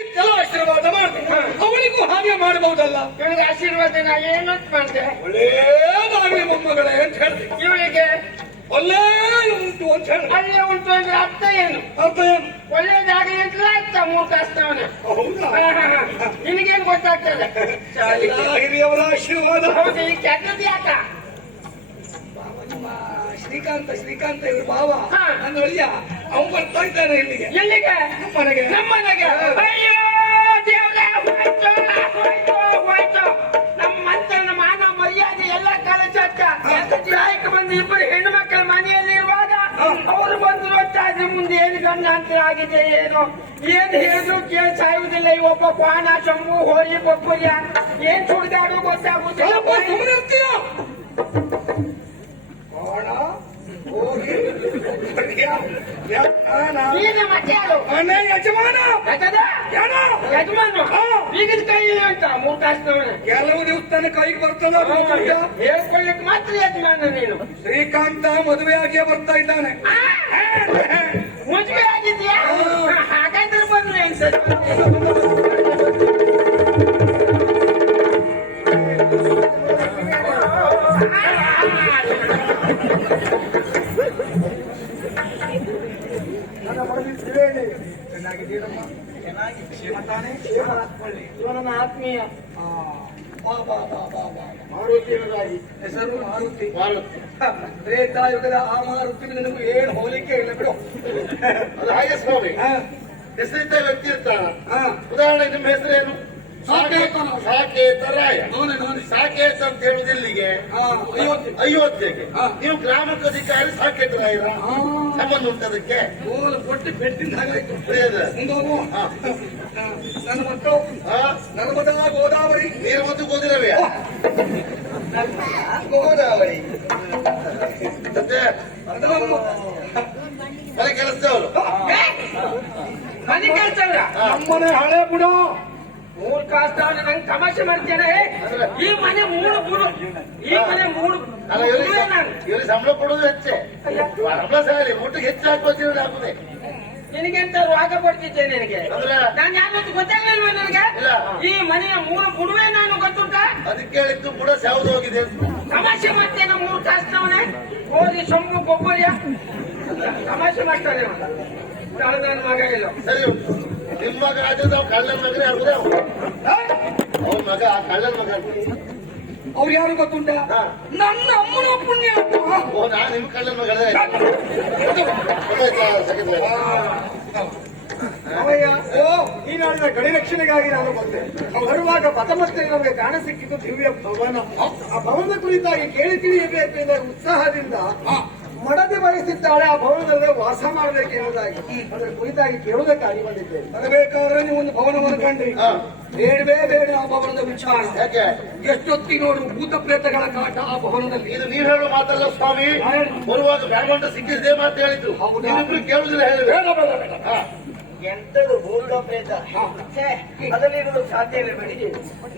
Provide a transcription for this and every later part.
ಆಶೀರ್ವಾದ ಮಾಡ್ತೀನಿ, ಅವಳಿಗೂ ಹಾಗೆ ಮಾಡಬಹುದಲ್ಲ. ಇವಳಿಗೆ ಆಶೀರ್ವಾದ ನಾ ಏನಂತ ಮಾಡ್ದೆ? ಒಳ್ಳೇದಾಗಲಿ ಮೊಮ್ಮಗಳೇ ಅಂತ ಹೇಳ್ತೀನಿ. ಇವಳಿಗೆ ಒಳ್ಳೆ ಉಂಟು ಅಂತ ಹೇಳಿ. ಒಳ್ಳೆ ಉಂಟು ಅಂದ್ರೆ ಅರ್ಥ ಏನು? ಅರ್ಥ ಏನು? ಒಳ್ಳೇದಾಗಲಿ ಅಂತಲೇ ಅರ್ಥ ಮೂರ್ಖಾಸ್ತವನ. ಹೌದಾ? ನಿನಗೇನು ಗೊತ್ತಾಗ್ತದೆ? ಹಿರಿಯವರ ಆಶೀರ್ವಾದ. ಹೌದು, ಈ ಕೆಟ್ಟದ್ದು ಯಾಕ? ಶ್ರೀಕಾಂತ ಇವ್ರ ಭಾವ ನನ್ನ ಅಳಿಯ ಅವನು ಬರ್ತಾ ಇದ್ದಾನೆ ಇಲ್ಲಿಗೆ. ಎಲ್ಲಿಗೆ? ಮನೆಗೆ. ನಮ್ಮನೆಗೆ. ಅಯ್ಯೋ ದೇವ್ರೇ, ಹೋಯ್ತು ಹೋಯ್ತು. ನಮ್ಮ ಮಂತ್ರನ ಮಾನ ಮರ್ಯಾದೆ ಎಲ್ಲ ಕಳಚಕ್ಕ. ಗಾಯಕ ಬಂದು ಇಬ್ಬರು ಹೆಣ್ಣು ಮಕ್ಕಳ ಮನೆಯಲ್ಲಿ ಇರುವಾಗ ಅವರು ಬಂದು ಗೊತ್ತಾದ್ರೆ ಮುಂದೆ ಏನು ಗಂಡಾಂತರ ಆಗಿದೆ ಏನು ಹೇಳಿದ್ರು ಕೇಳಿ ಸಾಯುವುದಿಲ್ಲ. ಈ ಒಬ್ಬ ಕ್ವಾಣ ಚಂಬು ಹೋರಿ ಗೊಬ್ಬರ್ಯ ಏನ್ ಸುಡ್ದಾಡು ಗೊತ್ತಾಗುದಿಲ್ಲ. ಈಗ ಮತ್ತೆ ಯಾರು? ಯಜಮಾನ ಯಜಮಾನ ಬೀಗದ ಕೈ ಅಂತ ಮೂರ್ಖಾಸ್ತವನ. ಕೆಲವು ದಿವಸ ಕೈಗೆ ಬರ್ತದ. ಹೇಳ್ಕೊಳ್ಳಿಕ್ ಮಾತ್ರ ಯಜಮಾನ ನೀನು. ಶ್ರೀಕಾಂತ ಮದುವೆಯಾಗಿಯೇ ಬರ್ತಾ ಇದ್ದಾನೆ. ಮದುವೆ ಆಗಿದ್ಯಾ? ಹಾಗಾದ್ರೆ ಬಂದ್ರೆ ಏನ್ ಸರ್? ನನ್ನ ಆತ್ಮೀಯ ಮಾರುತಿಯವರಾಗಿ ಹೆಸರು ಮಾರುತಿ. ತ್ರೇತಾಯುಗದ ಆ ಮಾರುತಿ ನಿನಗೂ ಏನು ಹೋಲಿಕೆ ಇಲ್ಲ ಬಿಡು. ಅದು ಹಾಗೆ ಸ್ವಾಮಿ, ಹೆಸರಿದ್ದ ವ್ಯಕ್ತಿ ಇರ್ತಾನ. ಉದಾಹರಣೆ ನಿಮ್ಮ ಹೆಸರೇನು? ಸಾಕೇತರಾಯ. ಸಾಕೇತ ಅಂತ ಹೇಳುದು ಎಲ್ಲಿಗೆ? ಅಯೋಧ್ಯೆಗೆ. ನೀವು ಗ್ರಾಮಕ ಅಧಿಕಾರಿ ಸಾಕೇತರಾಯರ ಸಂಬಂಧ ಉಂಟದಕ್ಕೆ? ಕೊಟ್ಟು ಬೆಟ್ಟಿಂದ ನನ್ನ ಮಕ್ಕಳು ನರ್ಮದಾ ಗೋದಾವರಿ ನೀರು ಮತ್ತು ಗೋದಿರವೇ ಗೋದಾವರಿ ಮನೆ ಕೆಲಸದವರು. ಮನೆ ಕೆಲಸವ್ರ ನಮ್ಮನೆ ಹಳೆ ಬಿಡು. ಮೂರು ಕಾಸ್ತ ನಂಗೆ ತಮಾಷೆ ಮಾಡ್ತೇನೆ. ಈ ಮನೆ ಮೂರು ಬುಡು, ಈ ಮನೆ ಮೂರು ಅಲ್ಲ, ಇವ್ರಿಗೆ ಸಂಬಳ ಕೊಡುದು ಹೆಚ್ಚೆ. ಸಂಬಳ ಸಾಗಲಿ, ಊಟಕ್ಕೆ ಹೆಚ್ಚು ಹಾಕೋತೀವಿ ಹಾಕುದೇ. ನಿನಗೆಂತ ರೋಗ ಪಡ್ತಿದ್ದೆ ನಿನಗೆ. ನಾನು ಯಾವತ್ತು ಗೊತ್ತಾಗಲಿಲ್ವ ನನಗೆ? ಈ ಮನೆಯ ಮೂರು ಬುಡುವೆ ನಾನು ಗೊತ್ತುಂಟ. ಅದಕ್ಕೆ ಹೇಳಿದ್ದು ಕೂಡ ಸಾವುದು ಹೋಗಿದೆ. ತಮಾಷೆ ಮಾಡ್ತೇನೆ. ಮೂರು ಕಾಸ್ತವನೇ ಹೋಗಿ ಸೊಂಬು ಗೊಬ್ಬರ್ಯ ತಮಾಷೆ ಮಾಡ್ತಾರೆ. ನನ್ನ ಮಗ ಇಲ್ಲ. ಸರಿ, ನಿಮ್ಮ ಮಗ ಆದ್ರೆ ನಾವು ಕಳ್ಳನ ಮಗನೇ ಆಗುದೇ. ಅವ್ರ ಮಗ ಕಳ್ಳನ ಮಗ. ಅವ್ರು ಯಾರು ಗೊತ್ತುಂಟ? ನನ್ನ ಅಮ್ಮನ ಪುಣ್ಯ. ನಾನು ನಿಮ್ ಕಳ್ಳನ ಮಗಳೇ. ಈ ನಾಡಿನ ಗಡಿ ರಕ್ಷಣೆಗಾಗಿ ನಾನು ಬಂದೆ. ಬರುವಾಗ ಪಥಮಸ್ಥೆ ನಮಗೆ ಕಾಣ ಸಿಕ್ಕಿದ್ದು ದಿವ್ಯ ಭವನ. ಆ ಭವನದ ಕುರಿತಾಗಿ ಕೇಳಿ ತಿಳಿಯಬೇಕು ಎಂಬ ಉತ್ಸಾಹದಿಂದ ಮಡದಿ ಬಯಸಿದ್ದಾಳೆ ಆ ಭವನದಲ್ಲೇ ವಾಸ ಮಾಡಬೇಕು ಎನ್ನುವುದಾಗಿ ಅದರ ಕುರಿತಾಗಿ ಕೇಳುವುದಕ್ಕಾಗಿ ಬಂದಿದ್ದೇನೆ. ಅದು ಬೇಕಾದ್ರೆ ನೀವು ಒಂದು ಭವನವನ್ನು ಕಂಡ್ರಿ, ಬೇಡವೇ ಬೇಡ ಆ ಭವನದ ವಿಚಾರ. ಯಾಕೆ? ಎಷ್ಟೊತ್ತಿಗೆ ನೋಡು ಭೂತ ಪ್ರೇತಗಳ ಕಾಟ ಆ ಭವನದಲ್ಲಿ. ಇದು ನೀವ್ ಹೇಳೋ ಮಾತಲ್ಲ ಸ್ವಾಮಿ. ಬರುವಾಗ ಬ್ರಾಹ್ಮಣ ಸಿಕ್ಕಿದ್ದೇ ಮಾತು ಹೇಳಿದ್ರು. ನೀವಿಬ್ರು ಕೇಳುದಿಲ್ಲ ಹೇಳಿದ್ರು. ಎಂತದು ಭೂತ ಪ್ರೇತ? ಅದಲ್ಲಿರುವುದು ಸಾಧ್ಯ ಇಲ್ಲ ಬಿಡಿ.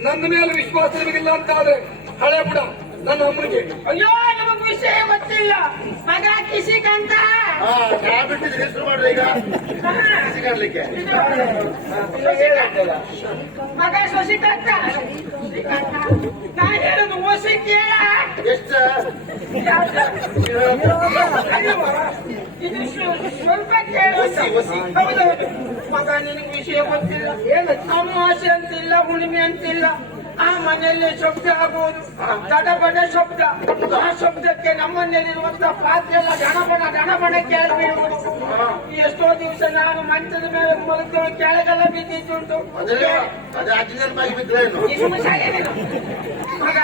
ನನ್ನ ಮೇಲೆ ವಿಶ್ವಾಸ ನಿಮಗಿಲ್ಲ ಅಂತಾದ್ರೆ ಹಳೆ ಬಿಡ ನನ್ನ ಅಮ್ಮನಿಗೆ. ಅಯ್ಯೋ, ನಮಗ್ ವಿಷಯ ಗೊತ್ತಿಲ್ಲ. ಮಗ ಕಿಸಿಕಂತ ನಾ ಬಿಟ್ಟಿದ್ರೆ ಹೆಸರು ಮಾಡ್ರಿ ಈಗ ಸಿಗಾಡ್ಲಿಕ್ಕೆ. ಮಗ ಶಶಿಕಾಂತ. ನಾ ಹೇಳುದು ಓಸಿ ಕೇಳ. ಎಷ್ಟ? ಇದು ಸ್ವಲ್ಪ ಕೇಳು. ಹೌದು ಮಗ, ನಿನಗೆ ವಿಷಯ ಗೊತ್ತಿಲ್ಲ. ಅಮಾವಾಸ್ಯೆ ಅಂತಿಲ್ಲ, ಹುಣ್ಣಿಮೆ ಅಂತಿಲ್ಲ. ಆ ಮನೆಯಲ್ಲಿ ಶಬ್ದ ಆಗುವುದು, ದಡಬಡ ಶಬ್ದ. ಆ ಶಬ್ದಕ್ಕೆ ನಮ್ಮನೆಯಲ್ಲಿರುವಂತಹ ಪಾತ್ರೆ ಎಲ್ಲ ಗಣಬಣ ಕೇಳಬೇಕು. ಎಷ್ಟೋ ದಿವಸ ನಾನು ಮಂಚದ ಮೇಲೆ ಮಲಗಿದ ಕೆಳಗೆಲ್ಲ ಬಿದ್ದಿದ್ದುಂಟು. ಅದೇ ಅಜ್ಜಿನ ಬಾಗಿ ಬಿದ್ರೆ ಮಗ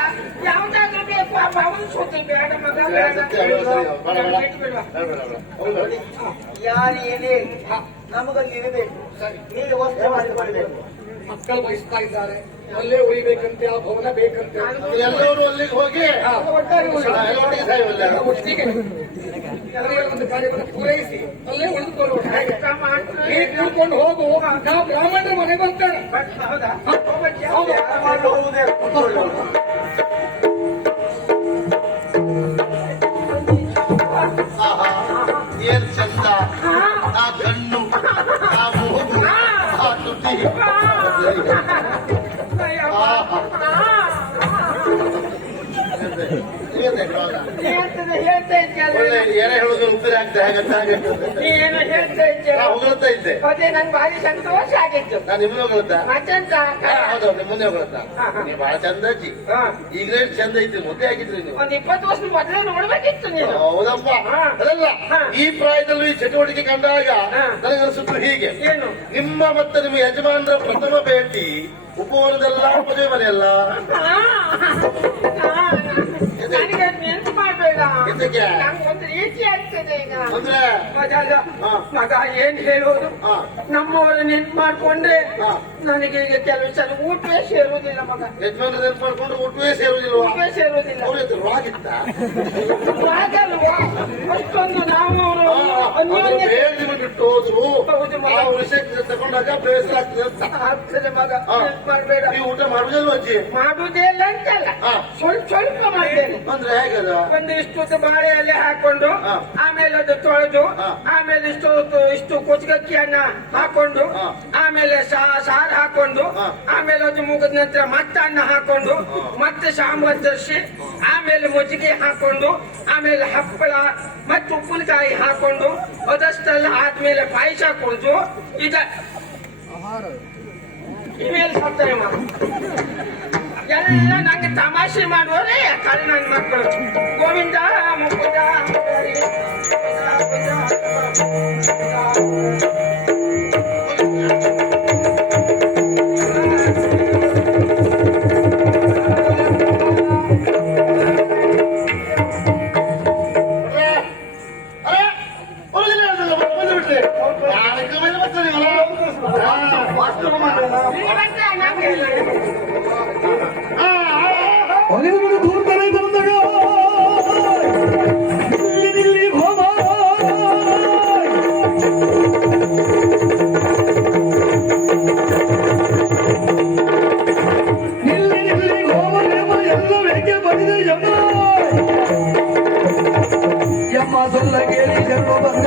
ಯಾವ್ದಾದ್ರು ಬೇಕು ಆ ಭವನ ಸುದ್ದಿ ಬೇಡ ಮಗ. ಯಾರು ಏನೇ ನಮಗಲ್ಲಿ ಇರಬೇಕು. ನೀರು ವಸ್ತ್ರ ಮಾಡಿಕೊಳ್ಬೇಕು. ಮಕ್ಕಳು ಬಯಸ್ತಾ ಇದ್ದಾರೆ, ಅಲ್ಲೇ ಉಳಿಬೇಕಂತೆ, ಆ ಭವನ ಬೇಕಂತೆ. ಎಲ್ಲರೂ ಅಲ್ಲಿಗೆ ಹೋಗಿ ಒಟ್ಟಿಗೆ ಒಂದು ಕಾರ್ಯವನ್ನು ಪೂರೈಸಿ ಅಲ್ಲೇ ಉಳಿದುಕೊಳ್ಳುವ. ತಿಳ್ಕೊಂಡು ಹೋಗು. ನಾವು ಬ್ರಾಹ್ಮಣರ ಮನೆ ಬರ್ತೇನೆ. ಏನ್ ಚಂದ, ಆ ಕಣ್ಣು, ಆ ಮೂಗು, ಆ ತುಟಿ, ಹೀಗೆ ಹೇಳ್ತಾ ಇದ್ಯಲ್ಲ ಒಳ್ಳೆ ಏನೇ ಹೇಳೋದು ಉತ್ತರ ಆಗ್ತದೆ ಹಾಗಂತ ಹಾಗೆ ನೀನು ಹೇಳ್ತಾ ಇದ್ಯಲ್ಲ ನಾ ಹೊಗಳ್ತಾ ಇದ್ದೆ ಅದೇ ನಂಗೆ ಭಾರಿ ಸಂತೋಷ ಆಗಿತ್ತು ನಾನು ನಿಮ್ಮನ್ನ ಹೊಗಳ್ತಾ ಮತ್ತೆಂತ ಹೌದು ನಿಮ್ಮನ್ನೇ ಹೊಗಳ್ತಾ ನೀವು ಬಹಳ ಚಂದ ಅಜ್ಜಿ ಈಗಲೇ ಚಂದ ಇದ್ರಿ ಮುದ್ದೆ ಆಗಿದ್ರಿ ನೀವು ಒಂದ್ 20 ವರ್ಷ ಮೊದಲೇ ನೋಡ್ಬೇಕಿತ್ತು ನೀನು ಹೌದಪ್ಪ ಅದಲ್ಲ ಈ ಪ್ರಾಯದಲ್ಲಿ ಈ ಚಟುವಟಿಕೆ ಕಂಡಾಗ ನನಗನ್ಸುತ್ತು ಹೀಗೆ ಏನು ನಿಮ್ಮ ಮತ್ತೆ ನಿಮ್ಮ ಯಜಮಾನರ ಪ್ರಥಮ ಭೇಟಿ ಉಪವನದಲ್ಲ ಮದುವೆ ಮನೆಯಲ್ಲ ನನಗೆ ನೆನ್ಪು ಮಾಡ್ಬೇಡ ಇದಕ್ಕೆ ನಂಗೊಂದು ರೀತಿ ಆಗ್ತದೆ ಈಗ ಅಂದ್ರೆ ಮಜಾಲ ಮಗ ಏನ್ ಹೇಳೋದು ನಮ್ಮವರು ನೆನ್ಪು ಮಾಡ್ಕೊಂಡ್ರೆ ನನಗೆ ಈಗ ಕೆಲವು ಸಲ ಊಟವೇ ಸೇರುವುದಿಲ್ಲ ಮಗ ಯಜಮಾನ ನೆನ್ಪು ಮಾಡ್ಕೊಂಡು ಊಟವೇ ಸೇರುವುದಿಲ್ವಾ ಊಟವೇ ಸೇರುವುದಿಲ್ಲ ಅವ್ರ ಹತ್ರ ರೋಗಿತ್ತ ಹಾಗಲ್ವಾ ಅಷ್ಟೊಂದು ನಾವು ಅನ್ಯೋನ್ಯ ಬಿಟ್ಟು ಹೋದ್ರು ಹೌದು ಮಗ. ಆ ವಿಷಯ ತಗೊಂಡಾಗ ಬೇಸರ ಆಗ್ತದೆ ಅಂತ ಆಗ್ತದೆ ಮಗ ನೆನ್ಪು ಮಾಡ್ಬೇಡ ನೀವು ಊಟ ಮಾಡುವುದಿಲ್ವ ಅಜ್ಜಿ ಮಾಡುವುದೇ ಇಲ್ಲ ಅಂತಲ್ಲ ಸ್ವಲ್ಪ ಸ್ವಲ್ಪ ಮಾಡ್ತೇನೆ ಅಂದ್ರೆ ಹೇಗದ ಒಂದು ಇಷ್ಟು ಬಾಳೆ ಎಲೆ ಹಾಕೊಂಡು ಆಮೇಲೆ ಅದು ತೊಳೆದು ಆಮೇಲೆ ಇಷ್ಟು ಕುಚ್ಚಗಕ್ಕಿಯನ್ನ ಹಾಕೊಂಡು ಆಮೇಲೆ ಸಾರು ಹಾಕೊಂಡು ಆಮೇಲೆ ಅದು ಮುಗಿದ ನಂತರ ಮತ್ತೆ ಅನ್ನ ಹಾಕೊಂಡು ಮತ್ತೆ ಸಾಂಬಾರ್ ತರಿಸಿ ಆಮೇಲೆ ಮಜ್ಜಿಗೆ ಹಾಕೊಂಡು ಆಮೇಲೆ ಹಪ್ಪಳ ಮತ್ತೆ ಉಪ್ಪಿನಕಾಯಿ ಹಾಕೊಂಡು ಅದಷ್ಟೆಲ್ಲ ಆದ್ಮೇಲೆ ಪಾಯಸ ಕುಡಿದು ಇಮೇಲೆ ಸಾಕ್ತಾರೆ ಮಗ ಎಲ್ಲ ನಂಗೆ ತಮಾಷೆ ಮಾಡುವವರೇ ಕಳೆ ನನ್ನ ಮಕ್ಕಳು ಗೋವಿಂದ ಮುಕುಂದ ಒಲಿದು ದೂರ್ತನೆ ತಂದಾಗ ನಿಲ್ಲಿ ಹೋಮ ನಿಲ್ಲಿ ಹೋಮ ನೇಮ ಎಲ್ಲ ಬೇಕೆ ಬಂದಿದೆ ಯಮ್ಮ ಯಮ್ಮ ಸೊಲ್ಲ ಕೇಳಿ ಜನ್ಮ ಬಂದ